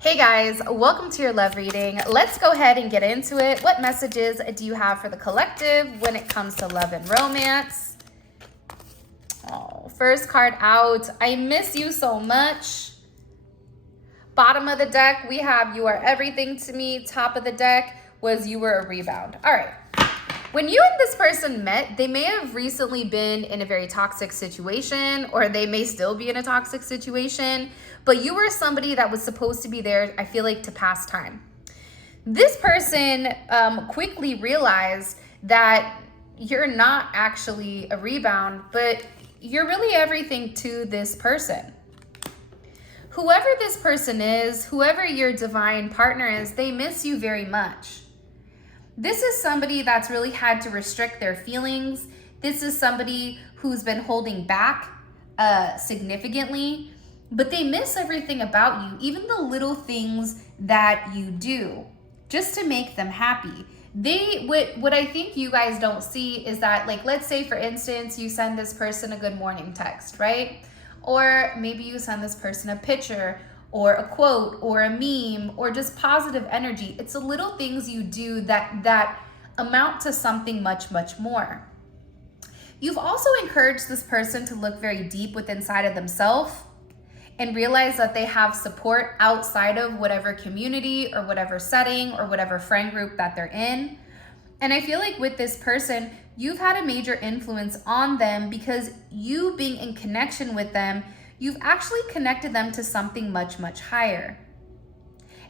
Hey guys, welcome to your love reading. Let's go ahead and get into it. What messages do you have for the collective when it comes to love and romance? Oh, first card out. I miss you so much. Bottom of the deck, we have you are everything to me. Top of the deck was you were a rebound. All right. When you and this person met, they may have recently been in a very toxic situation, or they may still be in a toxic situation, but you were somebody that was supposed to be there, I feel like, to pass time. This person quickly realized that you're not actually a rebound, but you're really everything to this person. Whoever this person is, whoever your divine partner is, they miss you very much. This is somebody that's really had to restrict their feelings. This is somebody who's been holding back significantly, but they miss everything about you, even the little things that you do just to make them happy. What I think you guys don't see is that, like, let's say for instance, you send this person a good morning text, right? Or maybe you send this person a picture or a quote or a meme or just positive energy. It's the little things you do that amount to something much, much more. You've also encouraged this person to look very deep within inside of themselves and realize that they have support outside of whatever community or whatever setting or whatever friend group that they're in. And I feel like with this person, you've had a major influence on them because you being in connection with them, you've actually connected them to something much, much higher.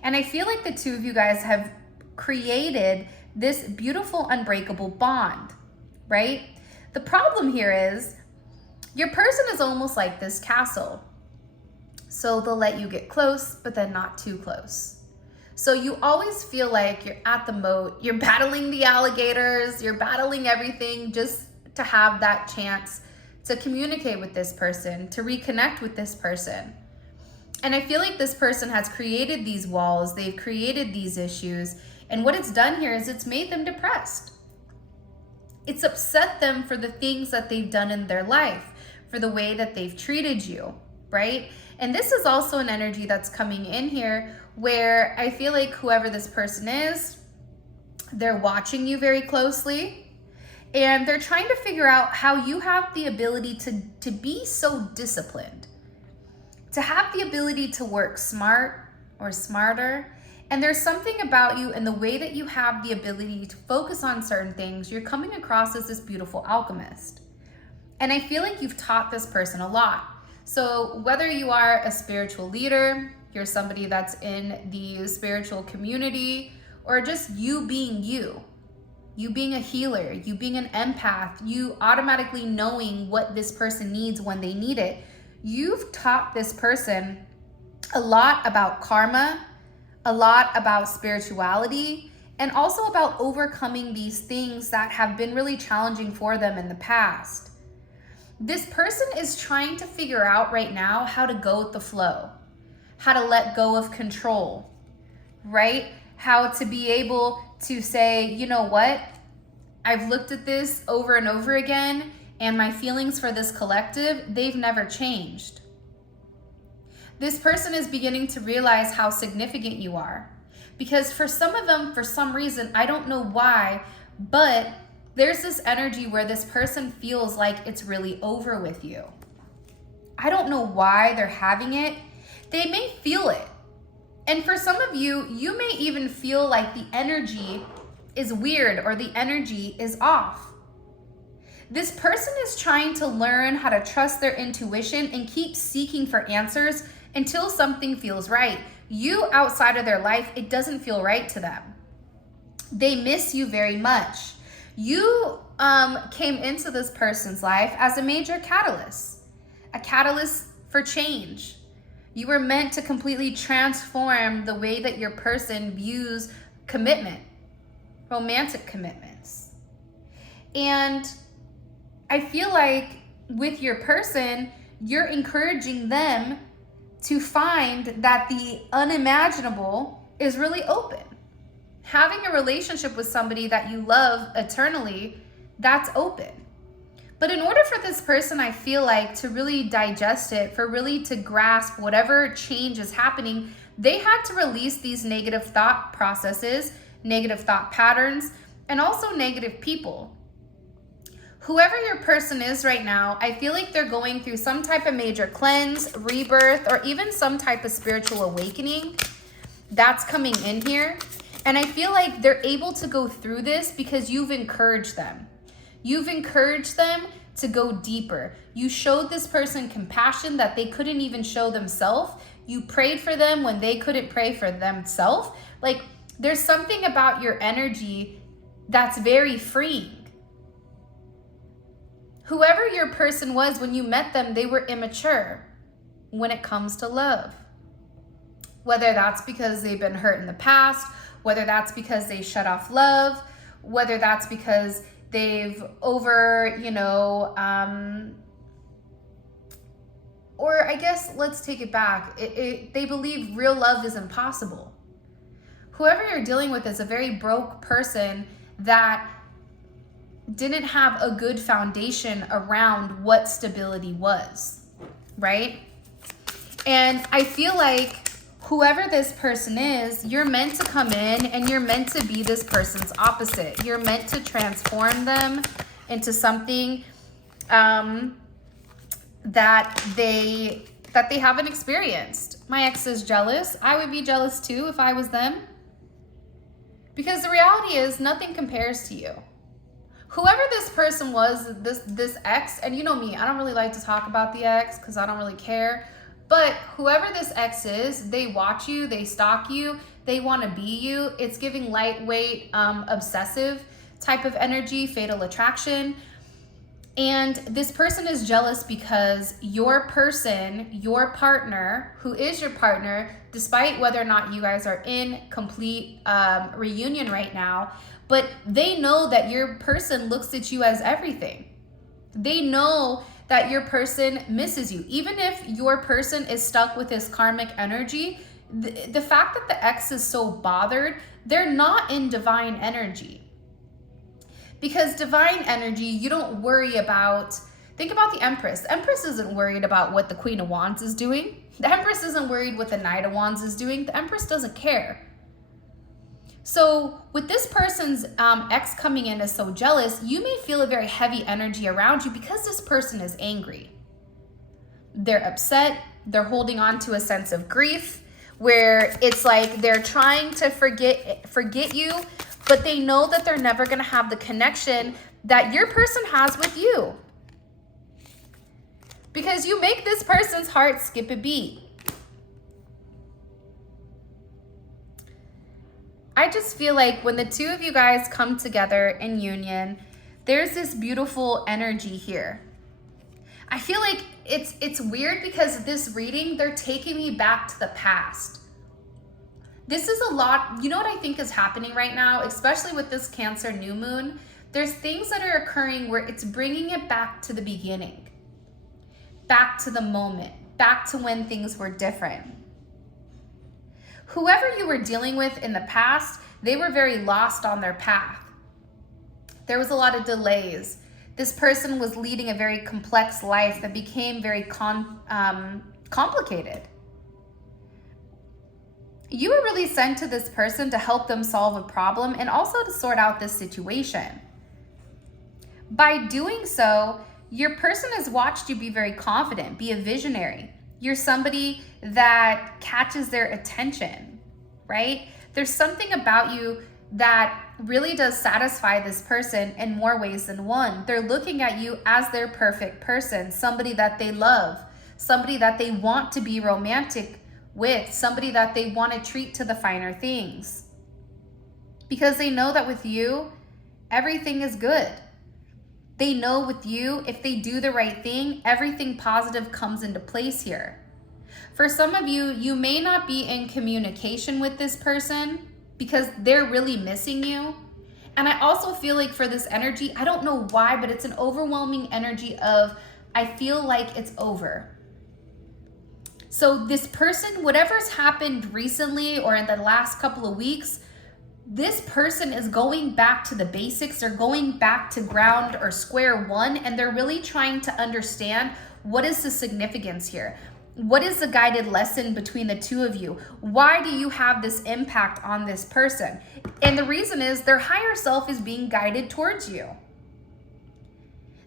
And I feel like the two of you guys have created this beautiful, unbreakable bond, right? The problem here is your person is almost like this castle. So they'll let you get close, but then not too close. So you always feel like you're at the moat, you're battling the alligators, you're battling everything just to have that chance to communicate with this person, to reconnect with this person. And I feel like this person has created these walls, they've created these issues, and what it's done here is it's made them depressed. It's upset them for the things that they've done in their life, for the way that they've treated you, right? And this is also an energy that's coming in here where I feel like whoever this person is, they're watching you very closely. And they're trying to figure out how you have the ability to be so disciplined, to have the ability to work smart or smarter. And there's something about you and the way that you have the ability to focus on certain things. You're coming across as this beautiful alchemist. And I feel like you've taught this person a lot. So whether you are a spiritual leader, you're somebody that's in the spiritual community, or just you being you being a healer, you being an empath, you automatically knowing what this person needs when they need it. You've taught this person a lot about karma, a lot about spirituality, and also about overcoming these things that have been really challenging for them in the past. This person is trying to figure out right now how to go with the flow, how to let go of control, right? How to be able to say, you know what? I've looked at this over and over again, and my feelings for this collective, they've never changed. This person is beginning to realize how significant you are. Because for some of them, for some reason, I don't know why, but there's this energy where this person feels like it's really over with you. I don't know why they're having it. They may feel it. And for some of you, you may even feel like the energy is weird or the energy is off. This person is trying to learn how to trust their intuition and keep seeking for answers until something feels right. You outside of their life, it doesn't feel right to them. They miss you very much. You came into this person's life as a major catalyst, a catalyst for change. You were meant to completely transform the way that your person views commitment, romantic commitments. And I feel like with your person, you're encouraging them to find that the unimaginable is really open. Having a relationship with somebody that you love eternally, that's open. But in order for this person, I feel like, to really digest it, for really to grasp whatever change is happening, they had to release these negative thought processes, negative thought patterns, and also negative people. Whoever your person is right now, I feel like they're going through some type of major cleanse, rebirth, or even some type of spiritual awakening that's coming in here. And I feel like they're able to go through this because you've encouraged them. You've encouraged them to go deeper. You showed this person compassion that they couldn't even show themselves. You prayed for them when they couldn't pray for themselves. Like, there's something about your energy that's very freeing. Whoever your person was, when you met them, they were immature when it comes to love. Whether that's because they've been hurt in the past, whether that's because they shut off love, whether that's because they've or I guess let's take it back. They believe real love is impossible. Whoever you're dealing with is a very broke person that didn't have a good foundation around what stability was, right? And I feel like whoever this person is, you're meant to come in and you're meant to be this person's opposite. You're meant to transform them into something that they haven't experienced. My ex is jealous. I would be jealous too if I was them. Because the reality is nothing compares to you. Whoever this person was, this ex, and you know me, I don't really like to talk about the ex because I don't really care. But whoever this ex is, they watch you, they stalk you, they want to be you. It's giving lightweight, obsessive type of energy, fatal attraction. And this person is jealous because your person, your partner, who is your partner, despite whether or not you guys are in complete reunion right now, but they know that your person looks at you as everything. They know that your person misses you. Even if your person is stuck with this karmic energy, the fact that the ex is so bothered, they're not in divine energy. Because divine energy, you don't worry about, think about the Empress. The Empress isn't worried about what the Queen of Wands is doing. The Empress isn't worried what the Knight of Wands is doing. The Empress doesn't care. So with this person's ex coming in as so jealous, you may feel a very heavy energy around you because this person is angry. They're upset. They're holding on to a sense of grief where it's like they're trying to forget you, but they know that they're never going to have the connection that your person has with you. Because you make this person's heart skip a beat. I just feel like when the two of you guys come together in union, there's this beautiful energy here. I feel like it's weird because this reading, they're taking me back to the past. This is a lot, you know what I think is happening right now, especially with this Cancer new moon? There's things that are occurring where it's bringing it back to the beginning, back to the moment, back to when things were different. Whoever you were dealing with in the past, they were very lost on their path. There was a lot of delays. This person was leading a very complex life that became very complicated. You were really sent to this person to help them solve a problem and also to sort out this situation. By doing so, your person has watched you be very confident, be a visionary. You're somebody that catches their attention, right? There's something about you that really does satisfy this person in more ways than one. They're looking at you as their perfect person, somebody that they love, somebody that they want to be romantic with, somebody that they want to treat to the finer things. Because they know that with you, everything is good. They know with you, if they do the right thing, everything positive comes into place here. For some of you, you may not be in communication with this person because they're really missing you. And I also feel like for this energy, I don't know why, but it's an overwhelming energy of, I feel like it's over. So this person, whatever's happened recently or in the last couple of weeks, this person is going back to the basics. They're going back to ground or square one, and they're really trying to understand what is the significance here. What is the guided lesson between the two of you? Why do you have this impact on this person? And the reason is their higher self is being guided towards you.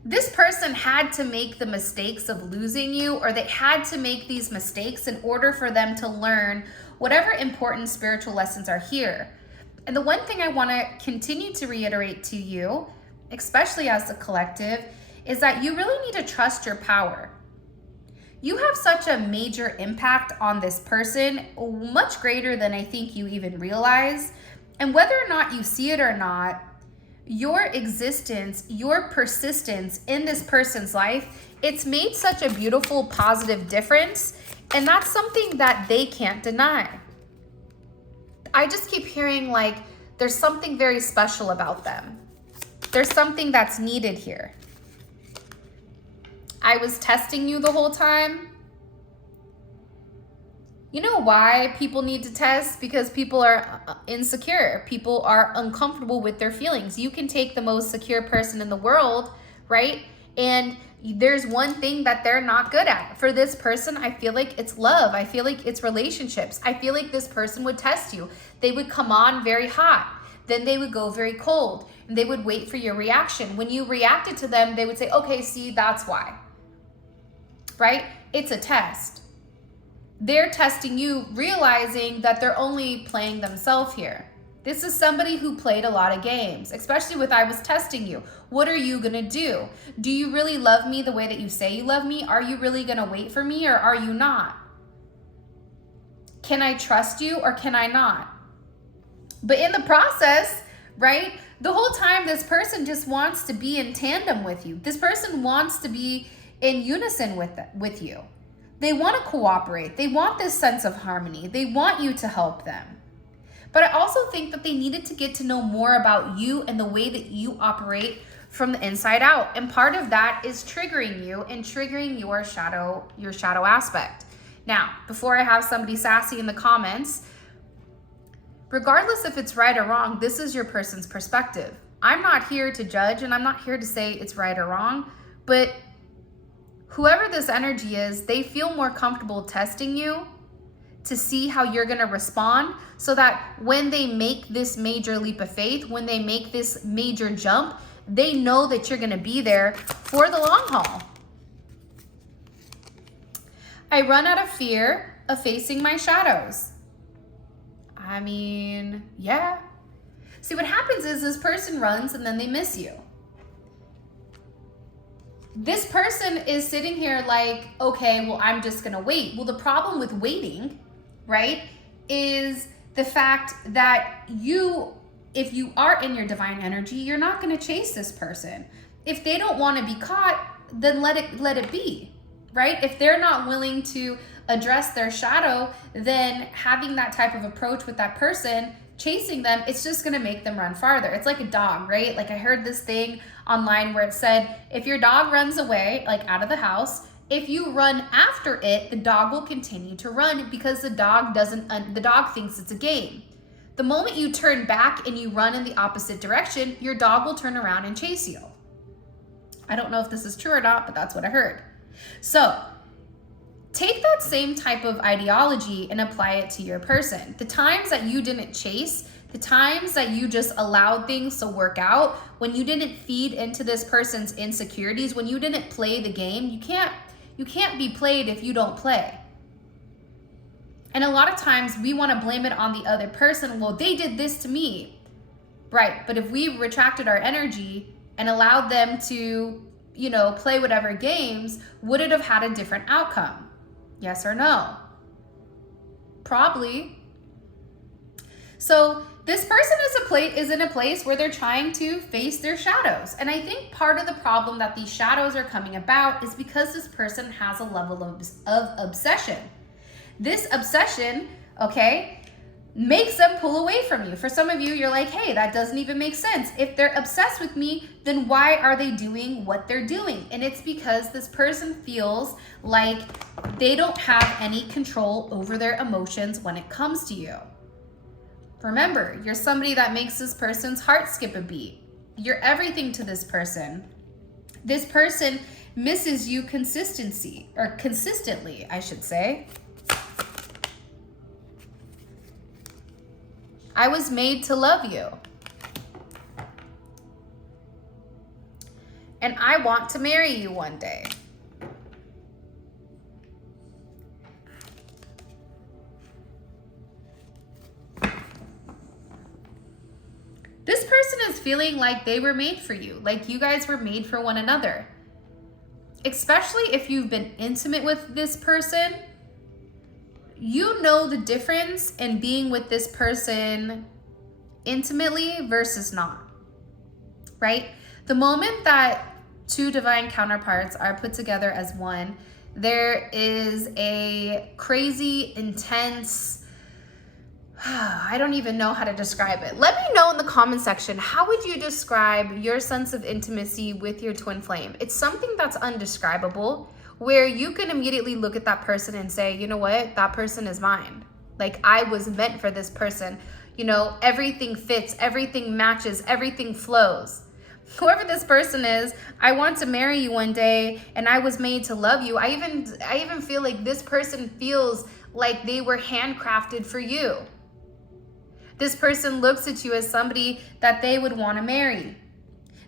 This person had to make the mistakes of losing you, or they had to make these mistakes in order for them to learn whatever important spiritual lessons are here. And the one thing I want to continue to reiterate to you, especially as the collective, is that you really need to trust your power. You have such a major impact on this person, much greater than I think you even realize. And whether or not you see it or not, your existence, your persistence in this person's life, it's made such a beautiful, positive difference. And that's something that they can't deny. I just keep hearing like there's something very special about them. There's something that's needed here. I was testing you the whole time. You know why people need to test? Because people are insecure. People are uncomfortable with their feelings. You can take the most secure person in the world, right? And there's one thing that they're not good at. For this person, I feel like it's love. I feel like it's relationships. I feel like this person would test you. They would come on very hot. Then they would go very cold. And they would wait for your reaction. When you reacted to them, they would say, okay, see, that's why. Right? It's a test. They're testing you, realizing that they're only playing themselves here. This is somebody who played a lot of games, especially with I was testing you. What are you going to do? Do you really love me the way that you say you love me? Are you really going to wait for me, or are you not? Can I trust you or can I not? But in the process, right, the whole time this person just wants to be in tandem with you. This person wants to be in unison with you. They want to cooperate. They want this sense of harmony. They want you to help them. But I also think that they needed to get to know more about you and the way that you operate from the inside out. And part of that is triggering you and triggering your shadow aspect. Now, before I have somebody sassy in the comments, regardless if it's right or wrong, this is your person's perspective. I'm not here to judge, and I'm not here to say it's right or wrong, but whoever this energy is, they feel more comfortable testing you to see how you're going to respond, so that when they make this major leap of faith, when they make this major jump, they know that you're going to be there for the long haul. I run out of fear of facing my shadows. I mean, yeah. See, what happens is this person runs and then they miss you. This person is sitting here like, okay, well, I'm just going to wait. Well, the problem with waiting, right, is the fact that if you are in your divine energy, you're not going to chase this person. If they don't want to be caught, then let it be, right? If they're not willing to address their shadow, then having that type of approach with that person, chasing them, it's just going to make them run farther. It's like a dog, right? Like I heard this thing online where it said, if your dog runs away, like out of the house, if you run after it, the dog will continue to run because the dog thinks it's a game. The moment you turn back and you run in the opposite direction, your dog will turn around and chase you. I don't know if this is true or not, but that's what I heard. So take that same type of ideology and apply it to your person. The times that you didn't chase, the times that you just allowed things to work out, when you didn't feed into this person's insecurities, when you didn't play the game, you can't be played if you don't play. And a lot of times we want to blame it on the other person. Well, they did this to me. Right, but if we retracted our energy and allowed them to, play whatever games, would it have had a different outcome? Yes or no? Probably. So this person is in a place where they're trying to face their shadows. And I think part of the problem that these shadows are coming about is because this person has a level of obsession. This obsession, okay, makes them pull away from you. For some of you, you're like, hey, that doesn't even make sense. If they're obsessed with me, then why are they doing what they're doing? And it's because this person feels like they don't have any control over their emotions when it comes to you. Remember, you're somebody that makes this person's heart skip a beat. You're everything to this person. This person misses you consistently, I should say. I was made to love you. And I want to marry you one day. This person is feeling like they were made for you, like you guys were made for one another. Especially if you've been intimate with this person, you know the difference in being with this person intimately versus not, right? The moment that two divine counterparts are put together as one, there is a crazy, intense, I don't even know how to describe it. Let me know in the comment section, how would you describe your sense of intimacy with your twin flame? It's something that's undescribable, where you can immediately look at that person and say, you know what, that person is mine. Like, I was meant for this person. You know, everything fits, everything matches, everything flows. Whoever this person is, I want to marry you one day, and I was made to love you. I even feel like this person feels like they were handcrafted for you. This person looks at you as somebody that they would want to marry.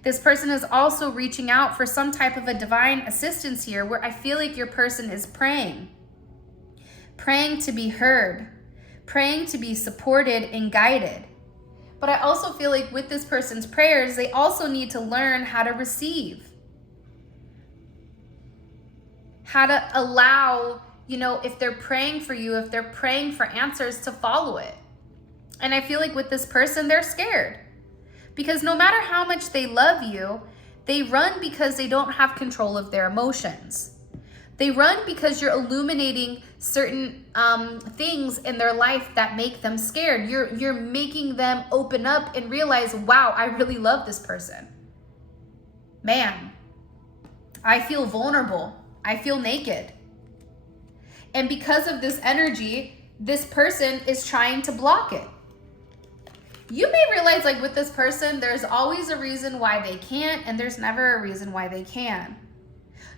This person is also reaching out for some type of a divine assistance here, where I feel like your person is praying to be heard, praying to be supported and guided. But I also feel like with this person's prayers, they also need to learn how to receive, how to allow, you know, if they're praying for you, if they're praying for answers, to follow it. And I feel like with this person, they're scared, because no matter how much they love you, they run because they don't have control of their emotions. They run because you're illuminating certain things in their life that make them scared. You're making them open up and realize, wow, I really love this person. Man, I feel vulnerable. I feel naked. And because of this energy, this person is trying to block it. You may realize, like, with this person, there's always a reason why they can't, and there's never a reason why they can.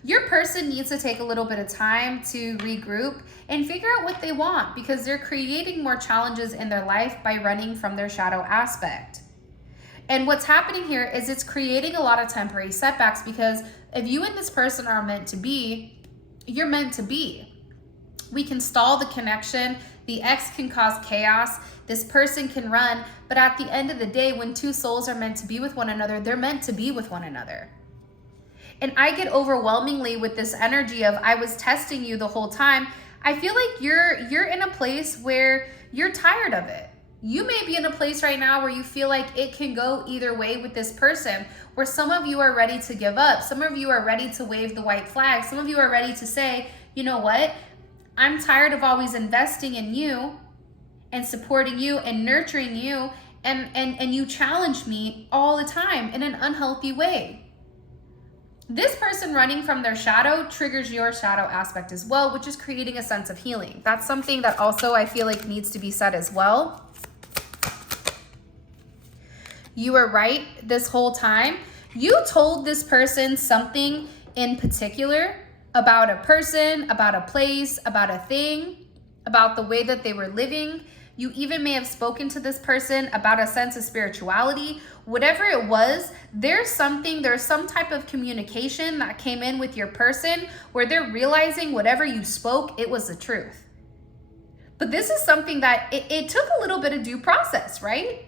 Your person needs to take a little bit of time to regroup and figure out what they want, because they're creating more challenges in their life by running from their shadow aspect. And what's happening here is it's creating a lot of temporary setbacks, because if you and this person are meant to be, you're meant to be. We can stall the connection. The ex can cause chaos. This person can run. But at the end of the day, when two souls are meant to be with one another, they're meant to be with one another. And I get overwhelmingly with this energy of, I was testing you the whole time. I feel like you're in a place where you're tired of it. You may be in a place right now where you feel like it can go either way with this person, where some of you are ready to give up. Some of you are ready to wave the white flag. Some of you are ready to say, you know what? I'm tired of always investing in you and supporting you and nurturing you, and you challenge me all the time in an unhealthy way. This person running from their shadow triggers your shadow aspect as well, which is creating a sense of healing. That's something that also I feel like needs to be said as well. You were right this whole time. You told this person something in particular about a person, about a place, about a thing, about the way that they were living. You even may have spoken to this person about a sense of spirituality. Whatever it was, there's some type of communication that came in with your person where they're realizing whatever you spoke, it was the truth. But this is something that it took a little bit of due process, right?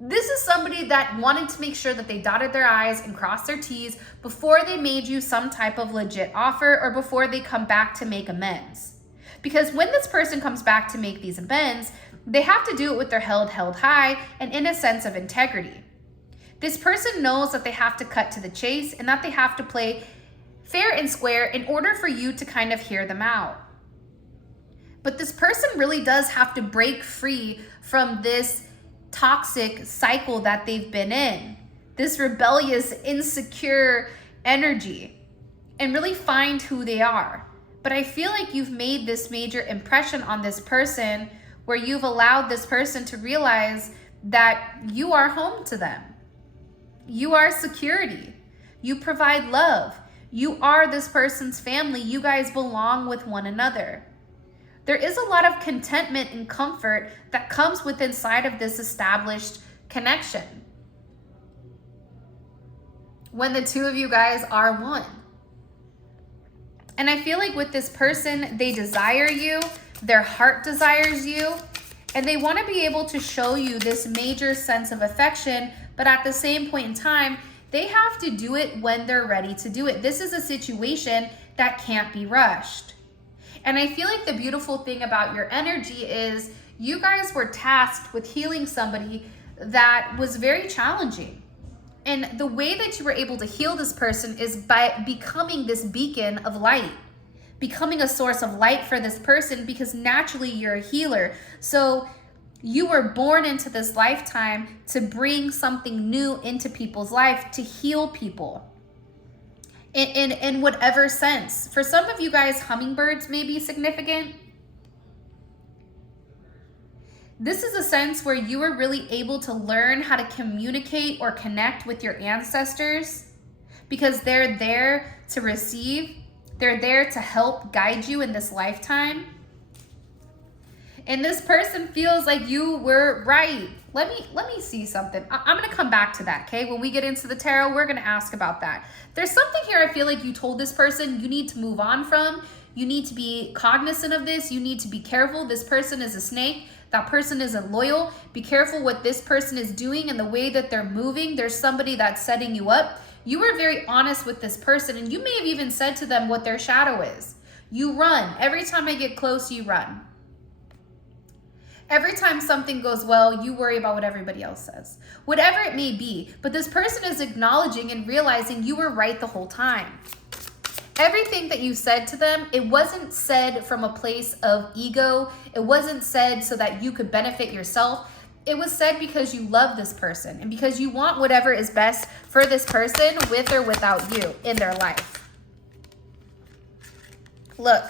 This is somebody that wanted to make sure that they dotted their I's and crossed their T's before they made you some type of legit offer, or before they come back to make amends. Because when this person comes back to make these amends, they have to do it with their head held high and in a sense of integrity. This person knows that they have to cut to the chase and that they have to play fair and square in order for you to kind of hear them out. But this person really does have to break free from this toxic cycle that they've been in, this rebellious, insecure energy, and really find who they are. But I feel like you've made this major impression on this person where you've allowed this person to realize that you are home to them. You are security. You provide love. You are this person's family. You guys belong with one another. There is a lot of contentment and comfort that comes with inside of this established connection when the two of you guys are one. And I feel like with this person, they desire you, their heart desires you, and they want to be able to show you this major sense of affection, but at the same point in time, they have to do it when they're ready to do it. This is a situation that can't be rushed. And I feel like the beautiful thing about your energy is you guys were tasked with healing somebody that was very challenging. And the way that you were able to heal this person is by becoming this beacon of light, becoming a source of light for this person, because naturally you're a healer. So you were born into this lifetime to bring something new into people's life, to heal people in whatever sense. For some of you guys, hummingbirds may be significant. This is a sense where you were really able to learn how to communicate or connect with your ancestors, because they're there to receive. They're there to help guide you in this lifetime. And this person feels like you were right. Let me see something. I'm going to come back to that, okay? When we get into the tarot, we're going to ask about that. There's something here I feel like you told this person you need to move on from. You need to be cognizant of this. You need to be careful. This person is a snake. That person isn't loyal. Be careful what this person is doing and the way that they're moving. There's somebody that's setting you up. You were very honest with this person, and you may have even said to them what their shadow is. You run. Every time I get close, you run. Every time something goes well, you worry about what everybody else says. Whatever it may be, but this person is acknowledging and realizing you were right the whole time. Everything that you said to them, it wasn't said from a place of ego. It wasn't said so that you could benefit yourself. It was said because you love this person and because you want whatever is best for this person, with or without you, in their life. Look,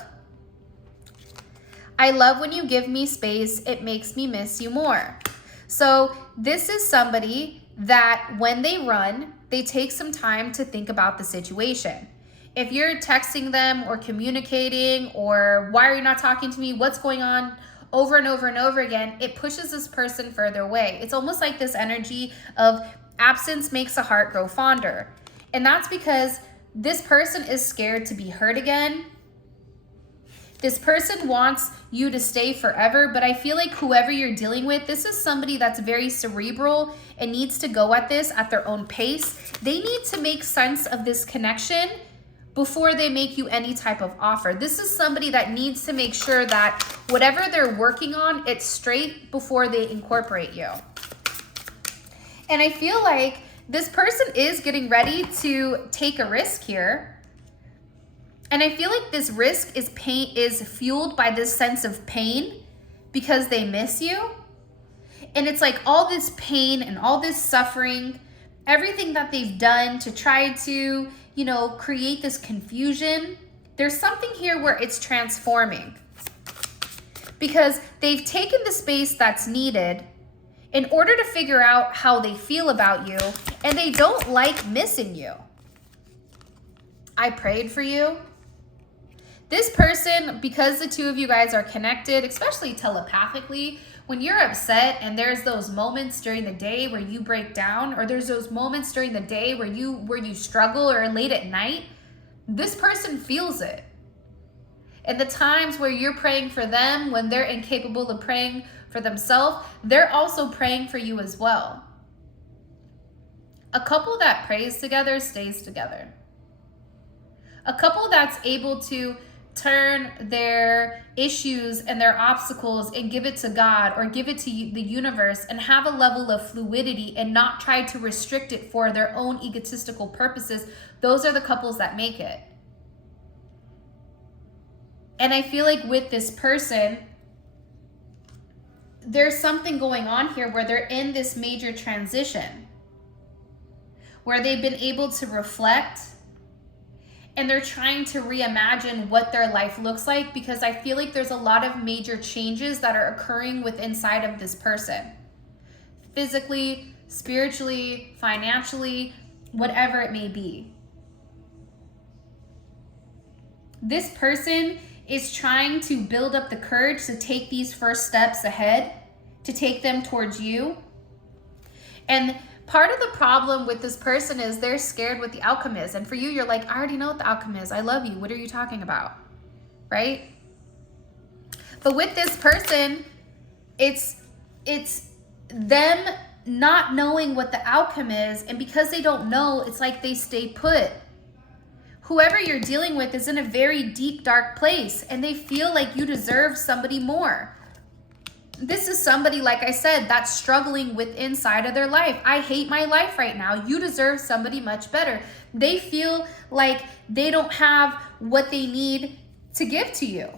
I love when you give me space. It makes me miss you more. So this is somebody that when they run, they take some time to think about the situation. If you're texting them or communicating or why are you not talking to me, what's going on, over and over and over again, it pushes this person further away. It's almost like this energy of absence makes a heart grow fonder. And that's because this person is scared to be hurt again. This person wants you to stay forever, but I feel like whoever you're dealing with, this is somebody that's very cerebral and needs to go at this at their own pace. They need to make sense of this connection before they make you any type of offer. This is somebody that needs to make sure that whatever they're working on, it's straight before they incorporate you. And I feel like this person is getting ready to take a risk here. And I feel like this risk is fueled by this sense of pain because they miss you. And it's like all this pain and all this suffering, everything that they've done to try to, create this confusion. There's something here where it's transforming because they've taken the space that's needed in order to figure out how they feel about you, and they don't like missing you. I prayed for you. This person, because the two of you guys are connected, especially telepathically, when you're upset and there's those moments during the day where you break down, or there's those moments during the day where you struggle, or late at night, this person feels it. And the times where you're praying for them, when they're incapable of praying for themselves, they're also praying for you as well. A couple that prays together stays together. A couple that's able to turn their issues and their obstacles and give it to God or give it to the universe and have a level of fluidity and not try to restrict it for their own egotistical purposes, those are the couples that make it. And I feel like with this person, there's something going on here where they're in this major transition, where they've been able to reflect and they're trying to reimagine what their life looks like, because I feel like there's a lot of major changes that are occurring with inside of this person. Physically, spiritually, financially, whatever it may be. This person is trying to build up the courage to take these first steps ahead, to take them towards you. And part of the problem with this person is they're scared what the outcome is. And for you, you're like, I already know what the outcome is. I love you. What are you talking about? Right? But with this person, it's them not knowing what the outcome is. And because they don't know, it's like they stay put. Whoever you're dealing with is in a very deep, dark place, and they feel like you deserve somebody more. This is somebody, like I said, that's struggling with inside of their life. I hate my life right now. You deserve somebody much better. They feel like they don't have what they need to give to you.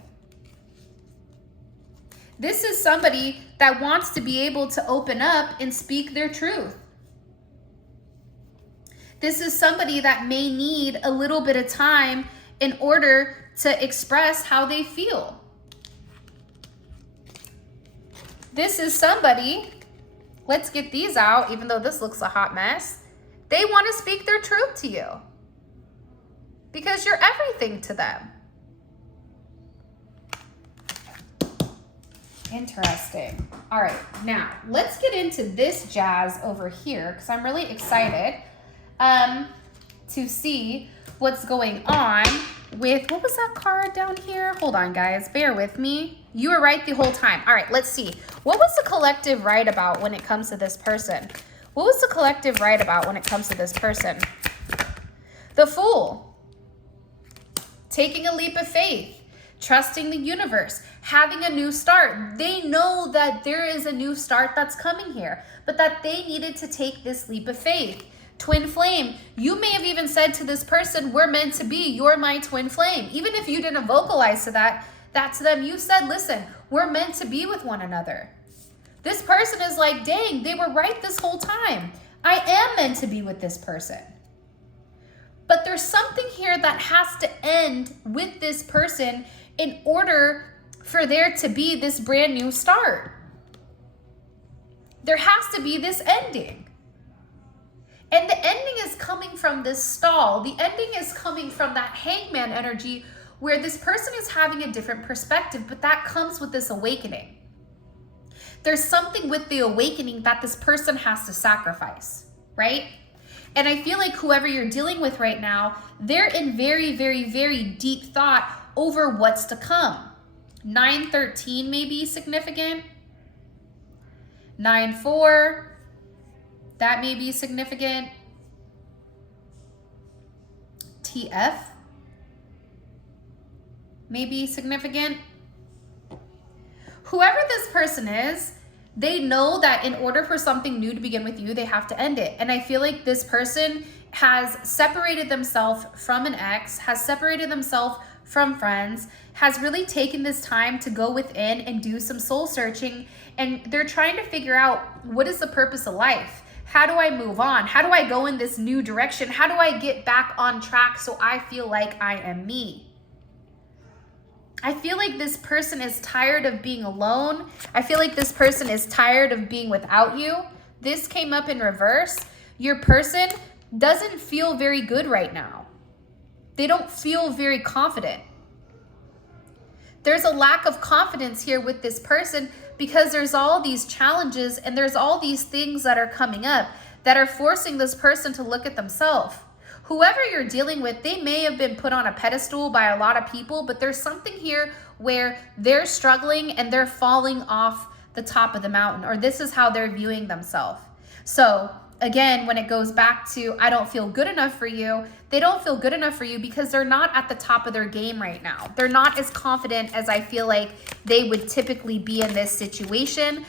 This is somebody that wants to be able to open up and speak their truth. This is somebody that may need a little bit of time in order to express how they feel. This is somebody, let's get these out, even though this looks a hot mess. They want to speak their truth to you because you're everything to them. Interesting. All right, now let's get into this jazz over here because I'm really excited to see what's going on with, what was that card down here? Hold on, guys, bear with me. You were right the whole time. All right, let's see. What was the collective right about when it comes to this person? What was the collective right about when it comes to this person? The Fool. Taking a leap of faith. Trusting the universe. Having a new start. They know that there is a new start that's coming here, but that they needed to take this leap of faith. Twin flame. You may have even said to this person, we're meant to be. You're my twin flame. Even if you didn't vocalize to that to them, you said, listen, we're meant to be with one another. This person is like, dang, they were right this whole time. I am meant to be with this person. But there's something here that has to end with this person in order for there to be this brand new start. There has to be this ending. And the ending is coming from this stall. The ending is coming from that hangman energy where this person is having a different perspective, but that comes with this awakening. There's something with the awakening that this person has to sacrifice, right? And I feel like whoever you're dealing with right now, they're in very, very, very deep thought over what's to come. 9-13 may be significant. 9-4. That may be significant. TF may be significant. Whoever this person is, they know that in order for something new to begin with you, they have to end it. And I feel like this person has separated themselves from an ex, has separated themselves from friends, has really taken this time to go within and do some soul searching. And they're trying to figure out, what is the purpose of life? How do I move on? How do I go in this new direction? How do I get back on track so I feel like I am me? I feel like this person is tired of being alone. I feel like this person is tired of being without you. This came up in reverse. Your person doesn't feel very good right now. They don't feel very confident. There's a lack of confidence here with this person because there's all these challenges and there's all these things that are coming up that are forcing this person to look at themselves. Whoever you're dealing with, they may have been put on a pedestal by a lot of people, but there's something here where they're struggling and they're falling off the top of the mountain, or this is how they're viewing themselves. So again, when it goes back to, I don't feel good enough for you, they don't feel good enough for you because they're not at the top of their game right now. They're not as confident as I feel like they would typically be in this situation.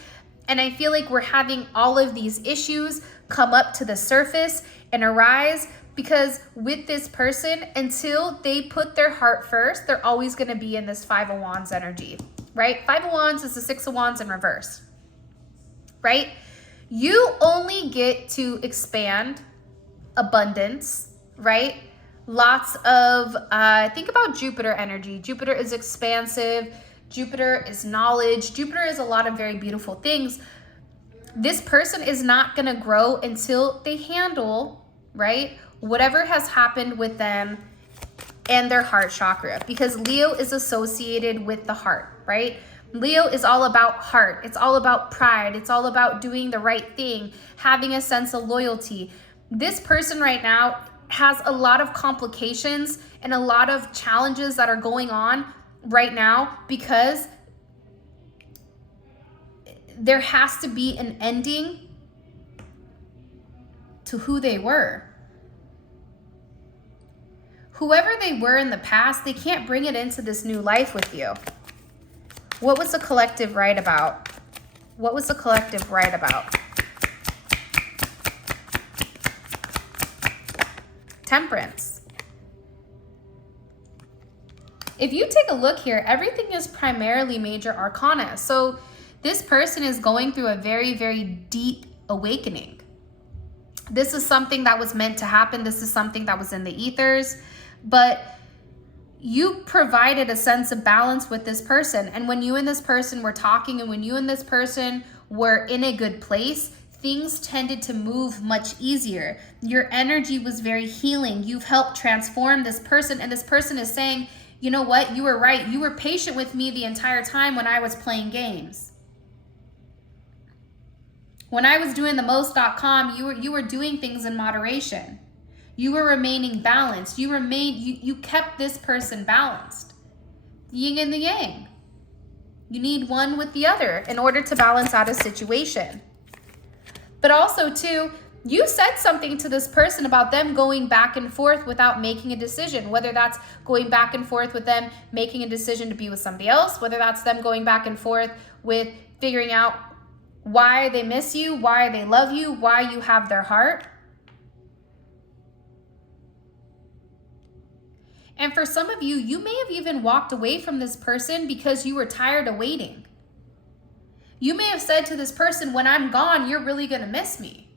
And I feel like we're having all of these issues come up to the surface and arise because with this person, until they put their heart first, they're always going to be in this Five of Wands energy, right? Five of Wands is the Six of Wands in reverse, right? You only get to expand abundance, right, Lots of, think about Jupiter energy. Jupiter is expansive. Jupiter is knowledge. Jupiter is a lot of very beautiful things. This person is not going to grow until they handle, right, whatever has happened with them and their heart chakra, because Leo is associated with the heart, right? Leo is all about heart. It's all about pride. It's all about doing the right thing, having a sense of loyalty. This person right now has a lot of complications and a lot of challenges that are going on right now, because there has to be an ending to who they were. Whoever they were in the past, they can't bring it into this new life with you. What was the collective right about? What was the collective right about? Temperance. If you take a look here, everything is primarily major arcana. So this person is going through a very, very deep awakening. This is something that was meant to happen. This is something that was in the ethers, but you provided a sense of balance with this person. And when you and this person were talking, and when you and this person were in a good place, things tended to move much easier. Your energy was very healing. You've helped transform this person, and this person is saying, you know what, you were right. You were patient with me the entire time when I was playing games. When I was doing the most.com, you were doing things in moderation. You were remaining balanced. You kept this person balanced. The yin and the yang. You need one with the other in order to balance out a situation. But also too, you said something to this person about them going back and forth without making a decision, whether that's going back and forth with them making a decision to be with somebody else, whether that's them going back and forth with figuring out why they miss you, why they love you, why you have their heart. And for some of you, you may have even walked away from this person because you were tired of waiting. You may have said to this person, when I'm gone, you're really going to miss me.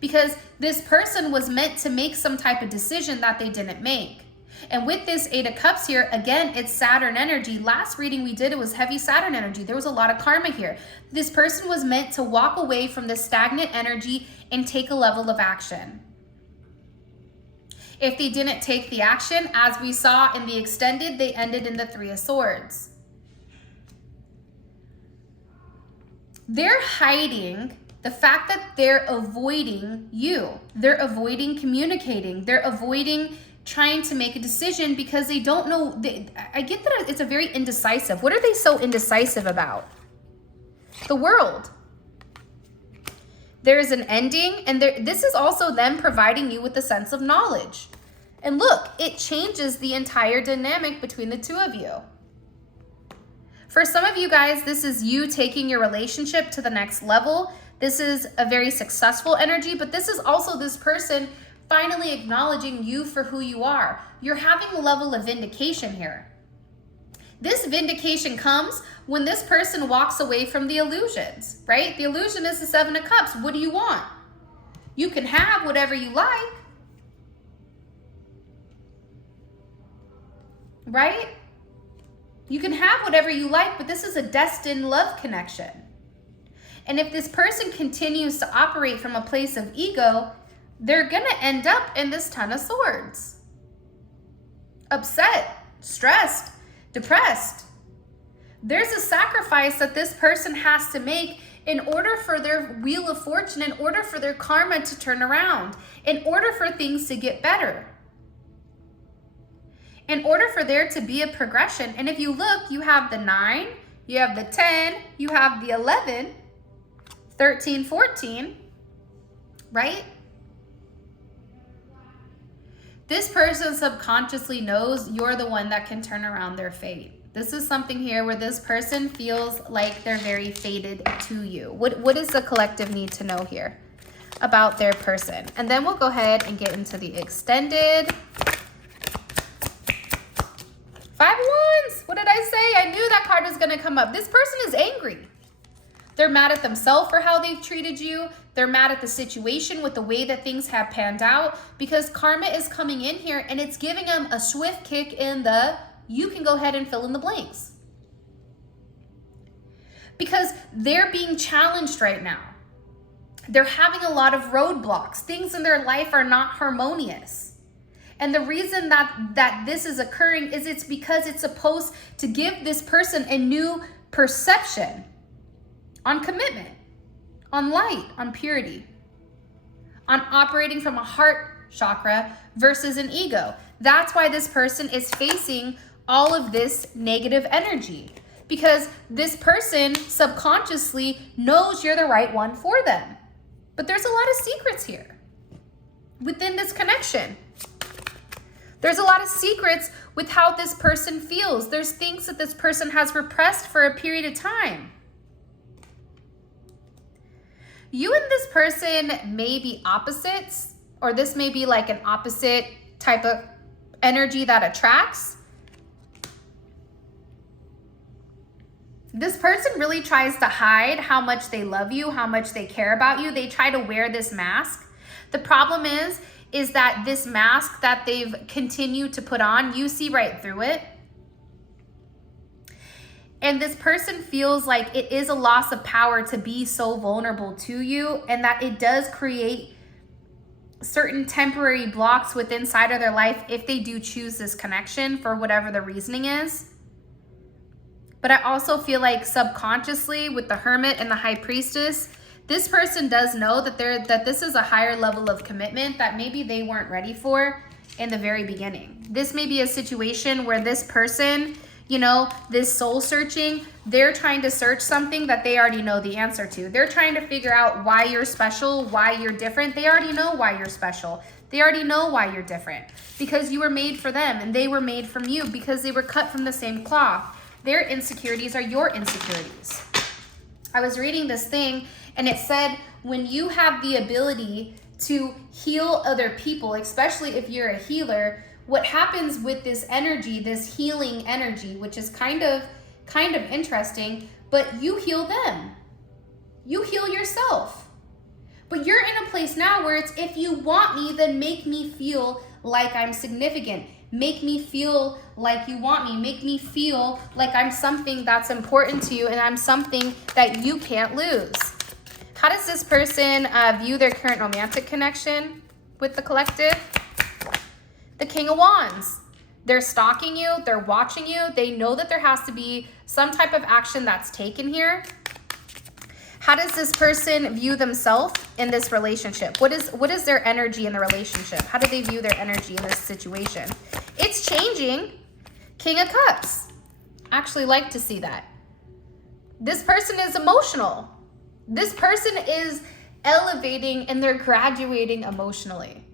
Because this person was meant to make some type of decision that they didn't make. And with this Eight of Cups here, again, it's Saturn energy. Last reading we did, it was heavy Saturn energy. There was a lot of karma here. This person was meant to walk away from the stagnant energy and take a level of action. If they didn't take the action, as we saw in the extended, they ended in the Three of Swords. They're hiding the fact that they're avoiding you. They're avoiding communicating. They're avoiding trying to make a decision because they don't know. I get that it's a very indecisive. What are they so indecisive about? The world. There is an ending, and this is also them providing you with a sense of knowledge. And look, it changes the entire dynamic between the two of you. For some of you guys, this is you taking your relationship to the next level. This is a very successful energy, but this is also this person finally acknowledging you for who you are. You're having a level of vindication here. This vindication comes when this person walks away from the illusions, right? The illusion is the Seven of Cups. What do you want? You can have whatever you like, right? You can have whatever you like, but this is a destined love connection. And if this person continues to operate from a place of ego, they're going to end up in this Ten of Swords. Upset, stressed, depressed. There's a sacrifice that this person has to make in order for their wheel of fortune, in order for their karma to turn around, in order for things to get better, in order for there to be a progression. And if you look, you have the 9, you have the 10, you have the 11, 13, 14, right? This person subconsciously knows you're the one that can turn around their fate. This is something here where this person feels like they're very fated to you. What does the collective need to know here about their person? And then we'll go ahead and get into the extended. 5 of Wands. What did I say? I knew that card was going to come up. This person is angry. They're mad at themselves for how they've treated you. They're mad at the situation with the way that things have panned out, because karma is coming in here and it's giving them a swift kick in the, you can go ahead and fill in the blanks. Because they're being challenged right now. They're having a lot of roadblocks. Things in their life are not harmonious. And the reason that this is occurring is it's because it's supposed to give this person a new perception on commitment, on light, on purity, on operating from a heart chakra versus an ego. That's why this person is facing all of this negative energy, because this person subconsciously knows you're the right one for them. But there's a lot of secrets here within this connection. There's a lot of secrets with how this person feels. There's things that this person has repressed for a period of time. You and this person may be opposites, or this may be like an opposite type of energy that attracts. This person really tries to hide how much they love you, how much they care about you. They try to wear this mask. The problem is that this mask that they've continued to put on, you see right through it. And this person feels like it is a loss of power to be so vulnerable to you, and that it does create certain temporary blocks within inside of their life if they do choose this connection for whatever the reasoning is. But I also feel like subconsciously with the Hermit and the High Priestess, this person does know that this is a higher level of commitment that maybe they weren't ready for in the very beginning. This may be a situation where this person, you know, this soul searching, they're trying to search something that they already know the answer to. They're trying to figure out why you're special, why you're different. They already know why you're special. They already know why you're different, because you were made for them and they were made from you, because they were cut from the same cloth. Their insecurities are your insecurities. I was reading this thing and it said, when you have the ability to heal other people, especially if you're a healer, what happens with this energy, this healing energy, which is kind of interesting, but you heal them. You heal yourself. But you're in a place now where it's, if you want me, then make me feel like I'm significant. Make me feel like you want me. Make me feel like I'm something that's important to you and I'm something that you can't lose. How does this person view their current romantic connection with the collective? The King of Wands. They're stalking you. They're watching you. They know that there has to be some type of action that's taken here. How does this person view themselves in this relationship? What is their energy in the relationship? How do they view their energy in this situation? It's changing. King of Cups. Actually like to see that. This person is emotional. This person is elevating and they're graduating emotionally.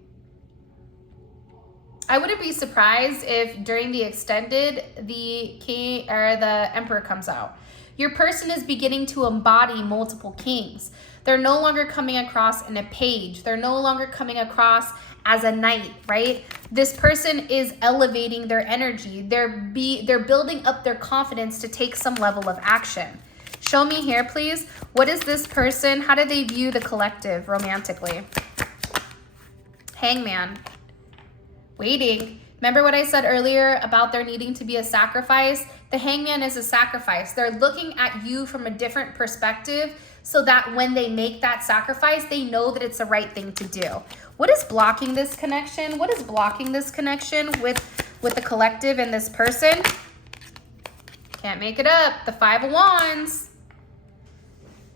I wouldn't be surprised if during the extended, the king or the emperor comes out. Your person is beginning to embody multiple kings. They're no longer coming across in a page. They're no longer coming across as a knight, right? This person is elevating their energy. They're building up their confidence to take some level of action. Show me here, please. What is this person? How do they view the collective romantically? Hangman. Waiting. Remember what I said earlier about there needing to be a sacrifice? The Hangman is a sacrifice. They're looking at you from a different perspective so that when they make that sacrifice, they know that it's the right thing to do. What is blocking this connection? What is blocking this connection with the collective and this person? Can't make it up. The Five of Wands.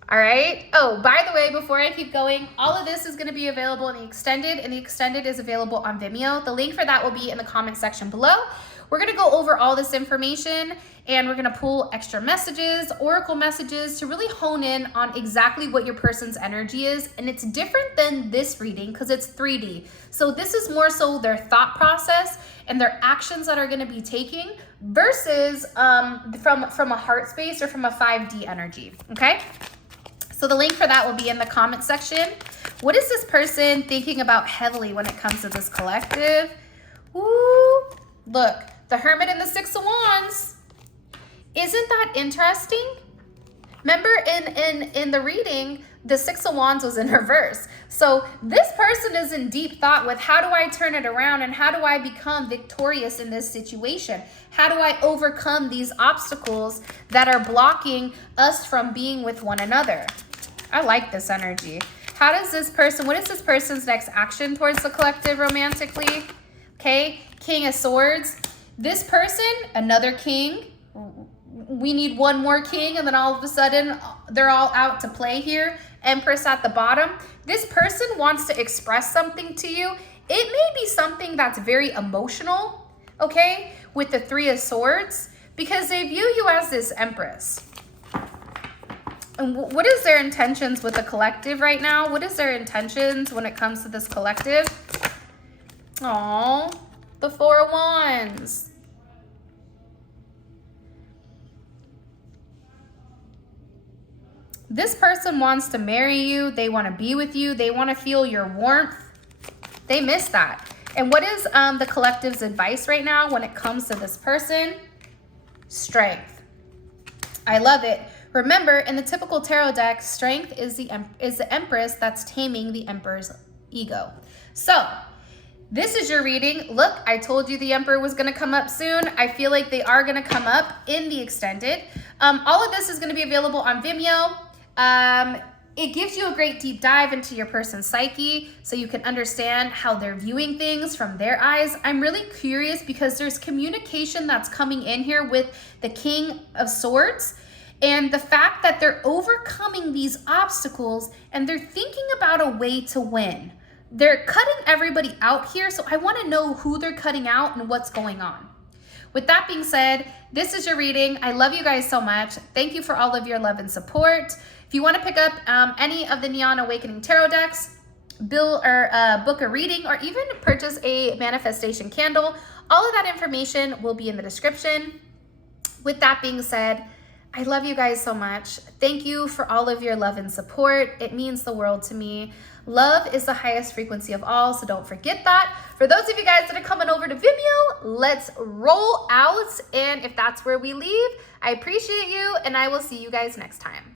All right. Oh, by the way, before I keep going, all of this is going to be available in the extended, and the extended is available on Vimeo. The link for that will be in the comment section below. We're going to go over all this information, and we're going to pull extra messages, oracle messages, to really hone in on exactly what your person's energy is. And it's different than this reading because it's 3D. So this is more so their thought process and their actions that are going to be taking versus from a heart space or from a 5D energy. Okay. So the link for that will be in the comment section. What is this person thinking about heavily when it comes to this collective? Ooh, look, the Hermit and the Six of Wands. Isn't that interesting? Remember in the reading, the Six of Wands was in reverse. So this person is in deep thought with, how do I turn it around and how do I become victorious in this situation? How do I overcome these obstacles that are blocking us from being with one another? I like this energy. How does this person, what is this person's next action towards the collective romantically? Okay, King of Swords. This person, another king. We need one more king, and then all of a sudden they're all out to play here. Empress at the bottom. This person wants to express something to you. It may be something that's very emotional, okay, with the Three of Swords, because they view you as this Empress. And what is their intentions with the collective right now? What is their intentions when it comes to this collective? Oh, the Four of Wands. This person wants to marry you. They want to be with you. They want to feel your warmth. They miss that. And what is the collective's advice right now when it comes to this person? Strength. I love it. Remember, in the typical tarot deck, strength is the Empress that's taming the Emperor's ego. So this is your reading. Look, I told you the Emperor was going to come up soon. I feel like they are going to come up in the extended. All of this is going to be available on Vimeo. It gives you a great deep dive into your person's psyche so you can understand how they're viewing things from their eyes. I'm really curious because there's communication that's coming in here with the King of Swords and the fact that they're overcoming these obstacles and they're thinking about a way to win. They're cutting everybody out here, so I want to know who they're cutting out and what's going on. With that being said, this is your reading. I love you guys so much. Thank you for all of your love and support. If you want to pick up any of the Neon Awakening Tarot decks, book a reading, or even purchase a manifestation candle, all of that information will be in the description. With that being said, I love you guys so much. Thank you for all of your love and support. It means the world to me. Love is the highest frequency of all, so don't forget that. For those of you guys that are coming over to Vimeo, let's roll out. And if that's where we leave, I appreciate you, and I will see you guys next time.